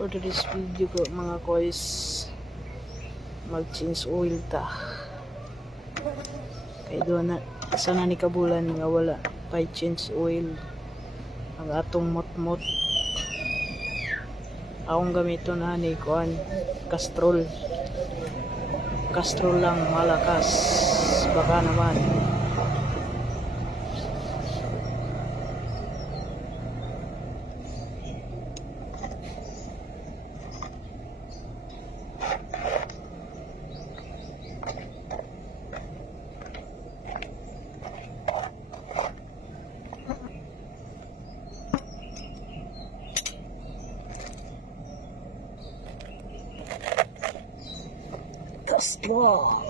For today's video ko mga koys, mag change oil ta kay doon na sana ni kabulan nga wala pa change oil ang atong motmot. Akong gamito na ni kuan castrol lang malakas, baka naman castrol.